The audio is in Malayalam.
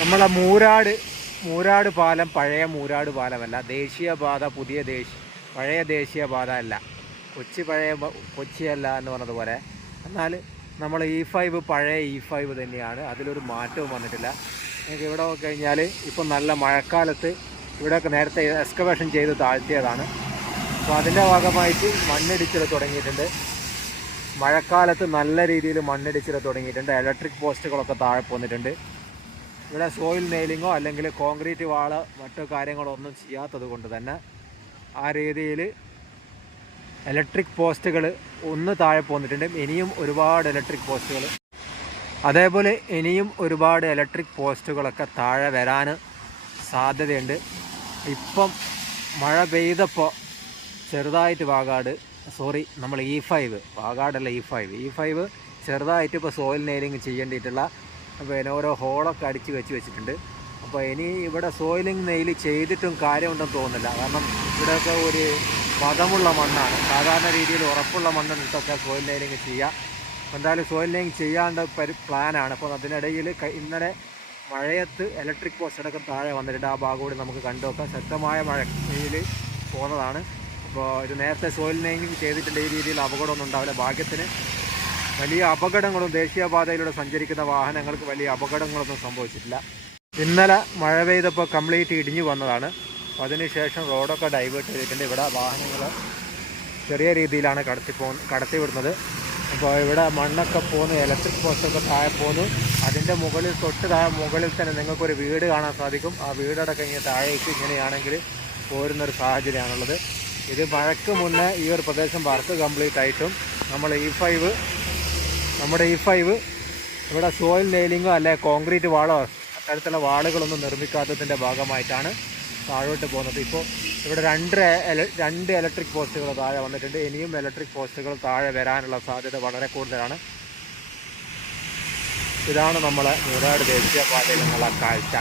നമ്മളെ മൂരാട് മൂരാട് പാലം പഴയ മൂരാട് പാലമല്ല. ദേശീയപാത പുതിയ ദേശീയ പഴയ ദേശീയപാത അല്ല. കൊച്ചി പഴയ കൊച്ചിയല്ല എന്ന് പറഞ്ഞതുപോലെ എന്നാൽ നമ്മൾ ഇ ഫൈവ് പഴയ ഇ ഫൈവ് തന്നെയാണ്. അതിലൊരു മാറ്റവും വന്നിട്ടില്ല. നിങ്ങൾക്ക് ഇവിടെ കഴിഞ്ഞാൽ ഇപ്പം നല്ല മഴക്കാലത്ത് ഇവിടെയൊക്കെ നേരത്തെ എക്സ്കവേഷൻ ചെയ്ത് താഴ്ത്തിയതാണ്. അപ്പോൾ അതിന്റെ ഭാഗമായിട്ട് മണ്ണിടിച്ചിൽ തുടങ്ങിയിട്ടുണ്ട്. മഴക്കാലത്ത് നല്ല രീതിയിൽ മണ്ണിടിച്ചിൽ തുടങ്ങിയിട്ടുണ്ട്. ഇലക്ട്രിക് പോസ്റ്റുകളൊക്കെ താഴെ പോന്നിട്ടുണ്ട്. ഇവിടെ സോയിൽ നെയിലിങ്ങോ അല്ലെങ്കിൽ കോൺക്രീറ്റ് വാൾ മറ്റു കാര്യങ്ങളോ ഒന്നും ചെയ്യാത്തത് കൊണ്ട് തന്നെ ആ രീതിയിൽ ഇലക്ട്രിക് പോസ്റ്റുകൾ ഒന്ന് താഴെ പോന്നിട്ടുണ്ട്. ഇനിയും ഒരുപാട് ഇലക്ട്രിക് പോസ്റ്റുകൾ അതേപോലെ ഇനിയും ഒരുപാട് ഇലക്ട്രിക് പോസ്റ്റുകളൊക്കെ താഴെ വരാൻ സാധ്യതയുണ്ട്. ഇപ്പം മഴ പെയ്തപ്പോൾ ചെറുതായിട്ട് വാഗാട് സോറി നമ്മൾ ഇ ഫൈവ് വാഗാടല്ല ഇ ഫൈവ് ഇ ഫൈവ് ചെറുതായിട്ട് ഇപ്പോൾ സോയിൽ നെയിലിംഗ് ചെയ്യേണ്ടിയിട്ടുള്ള പിന്നെ ഓരോ ഹോളൊക്കെ അടിച്ച് വെച്ച് വെച്ചിട്ടുണ്ട്. അപ്പോൾ ഇനി ഇവിടെ സോയിലിംഗ് നെയിൽ ചെയ്തിട്ടും കാര്യമുണ്ടെന്ന് തോന്നുന്നില്ല. കാരണം ഇവിടെയൊക്കെ ഒരു പദമുള്ള മണ്ണാണ്. സാധാരണ രീതിയിൽ ഉറപ്പുള്ള മണ്ണിട്ടൊക്കെ സോയിൽ നെയിലിംഗ് ചെയ്യുക എന്തായാലും സോയിൽ നെയിലിംഗ് ചെയ്യാണ്ട് പരി പ്ലാനാണ്. അപ്പോൾ അതിനിടയിൽ ഇന്നലെ മഴയത്ത് ഇലക്ട്രിക് പോസ്റ്റടക്കം താഴെ വന്നിട്ടുണ്ട്. ആ ഭാഗം കൂടി നമുക്ക് കണ്ടു നോക്കാം. ശക്തമായ മഴയിൽ പോകുന്നതാണ് അപ്പോൾ ഇത് നേരത്തെ സോയിൽ നെയിലിംഗ് ചെയ്തിട്ടുണ്ട്. ഈ രീതിയിൽ അപകടമൊന്നും ഉണ്ടാവില്ല. ഭാഗ്യത്തിന് വലിയ അപകടങ്ങളും ദേശീയപാതയിലൂടെ സഞ്ചരിക്കുന്ന വാഹനങ്ങൾക്ക് വലിയ അപകടങ്ങളൊന്നും സംഭവിച്ചിട്ടില്ല. ഇന്നലെ മഴ പെയ്തപ്പോൾ കംപ്ലീറ്റ് ഇടിഞ്ഞു വന്നതാണ്. അതിനുശേഷം റോഡൊക്കെ ഡൈവേർട്ട് ചെയ്തിട്ടുണ്ട്. ഇവിടെ വാഹനങ്ങൾ ചെറിയ രീതിയിലാണ് കടത്തി പോ കടത്തിവിടുന്നത് അപ്പോൾ ഇവിടെ മണ്ണൊക്കെ പോന്നു ഇലക്ട്രിക് പോസ്റ്റൊക്കെ താഴെ പോന്നു. അതിന്റെ മുകളിൽ തൊട്ട് താഴെ മുകളിൽ തന്നെ നിങ്ങൾക്കൊരു വീട് കാണാൻ സാധിക്കും. ആ വീടടക്കം ഇങ്ങനെ താഴേക്ക് ഇങ്ങനെയാണെങ്കിൽ പോരുന്നൊരു സാഹചര്യമാണുള്ളത്. ഇത് മഴയ്ക്ക് മുന്നേ ഈ ഒരു പ്രദേശം വർക്ക് കംപ്ലീറ്റ് ആയിട്ടും നമ്മൾ ഇ ഫൈവ് നമ്മുടെ ഈ ഫൈവ് ഇവിടെ സോയിൽ നെയിലിങ്ങോ അല്ലെ കോൺക്രീറ്റ് വാളോ അത്തരത്തിലുള്ള വാളുകളൊന്നും നിർമ്മിക്കാത്തതിന്റെ ഭാഗമായിട്ടാണ് താഴോട്ട് പോകുന്നത്. ഇപ്പോൾ ഇവിടെ രണ്ട് രണ്ട് ഇലക്ട്രിക് പോസ്റ്റുകൾ താഴെ വന്നിട്ടുണ്ട്. ഇനിയും ഇലക്ട്രിക് പോസ്റ്റുകൾ താഴെ വരാനുള്ള സാധ്യത വളരെ കൂടുതലാണ്. ഇതാണ് നമ്മളെ നൂറാട് നിന്നുള്ള കാഴ്ച.